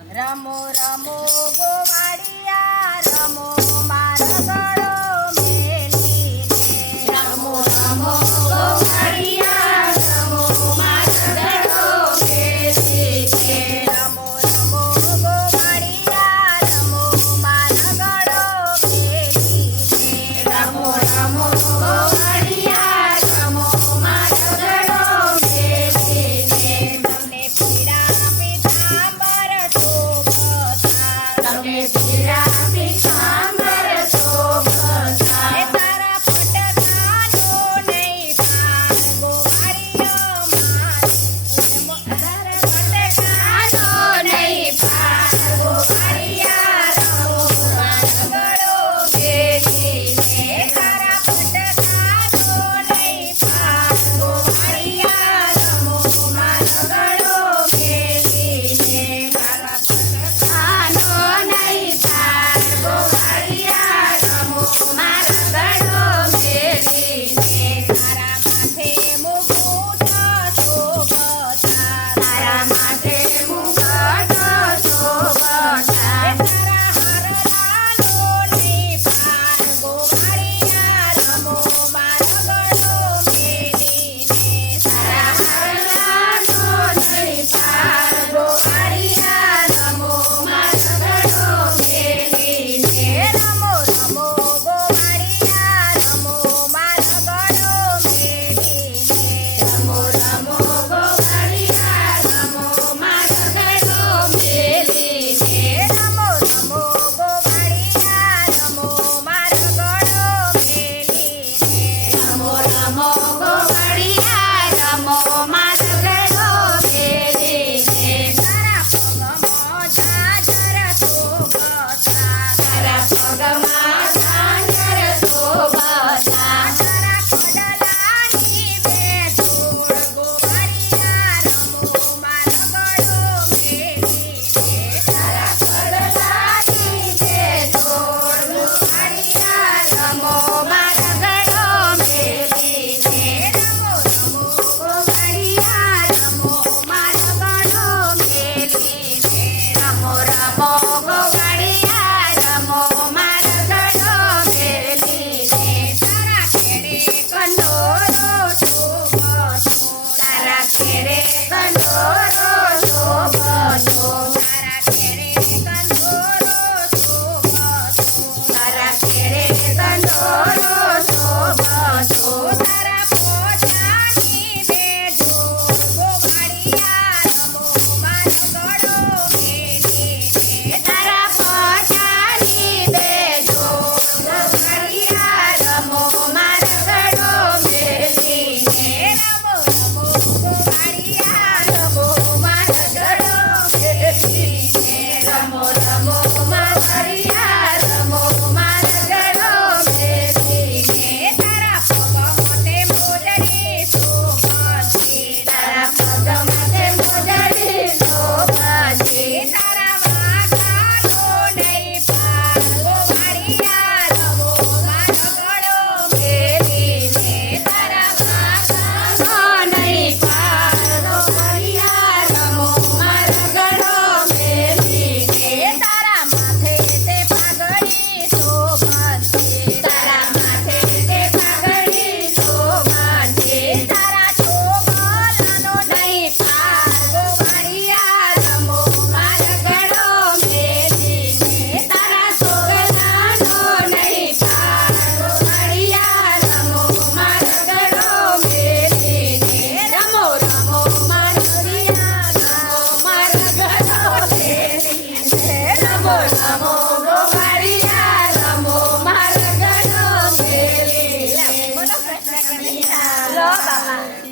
રમો રમો ગોવાળિયા રમો મારો ગળો મેલીને રમો રમો ગોવાળિયા રમો મારો ગળો મેલીને રમો રમો ગોવાળિયા રમો મારો ગળો મેલીને રમો રમો ગોવાળિયા રમો મારો ગળો મેલીને તમને પીડા પીતાંબર તમે પીડા પીતાંબર શોભતા તારા ફટકાનો નહીં પાર ગોવાળિયો મારો તારા ફટકાનો નહીં પાર ગોવાળિયા રમો મારો ગળો મેલીને તારા ફટકાનો નહીં પાર ગોવાળિયા રમો મારો ગળો મેલીને તારા ફટકાનો નહીં પાર ગોવાળિયા રમો મારો ગળો મેલીને તારા માથે મુકુટ શોભતા તારા માથે મુકટ શોભતા તારા હરલાનો નહીં પાર ગોવાળિયા રમો મારો ગળો મેલીને તારા હરલાનો નહીં પાર ગોવાળિયા રમો મારો ગળો મેલીને રમો રમો ગોવાળિયા રમો મારો ગળો મેલીને રમો રમો ગોવાળિયા રમો મારો ગળો મેલીને રમો રમો ગોવાળિયા રમો મારો ગળો મેલીને રમો રમો ગોવાળિયા રમો મારો ગળો મેલીને તારા પગમાં ઝાંઝર શોભતા તારા પગમાં ઝાંઝર શોભતા તારા ખડલાની બે જોડ ગોવાળિયા રમો મારો ગળો મેલીને તારા ખડલાની બે જોડ ગોવાળિયા રમો મારો ગળો મેલીને રમો રમો ગોવાળિયા રમો મારો ગળો મેલીને રમો રમો ગોવાળિયા રમો મારો ગળો મેલીને તારા ઘેરે કંડોરો શોભતો તારા ઘેરે કંડોરો શોભતો તારા ઘેરે કંડોરો શોભતો તારા ઘેરે કંડોરો શોભતો તારા પોતાની બે જોડ ગોવાળિયા રમો મારો ગળો મેલીને તારા પોતાની બે જોડ ગોવાળિયા રમો મારો ગળો મેલીને રમો રમો ગોવાળિયા રમો મારો ગળો મેલીને રમો રમો ગોવાળિયા રમો મારો ગળો મેલીને તારા પગમાં તે મોજડી શોભતી તારા પગમાં તે મોજડી શોભતી તારા વાઘાનો નહીં પાર ગોવાળિયા રમો મારો ગળો મેલીને તારા વાઘાનો નહીં પાર ગોવાળિયા રમો મારો ગળો મેલીને તારા માથે તે પાઘડી શોભતી તારા માથે તે પાઘડી શોભતી તારા છોગલાનો નહીં પાર ગોવાળિયા રમો મારો ગળો મેલીને તારા છોગલાનો નહીં પાર ગોવાળિયા રમો મારો ગળો મેલીને રમો રમો મારો રિયા રમો મારો ગળો મેલીને રમો રમો ગોવાળિયા રમો મારો ગળો મેલીને બોલો કૃષ્ણ કનૈયા લો બાબા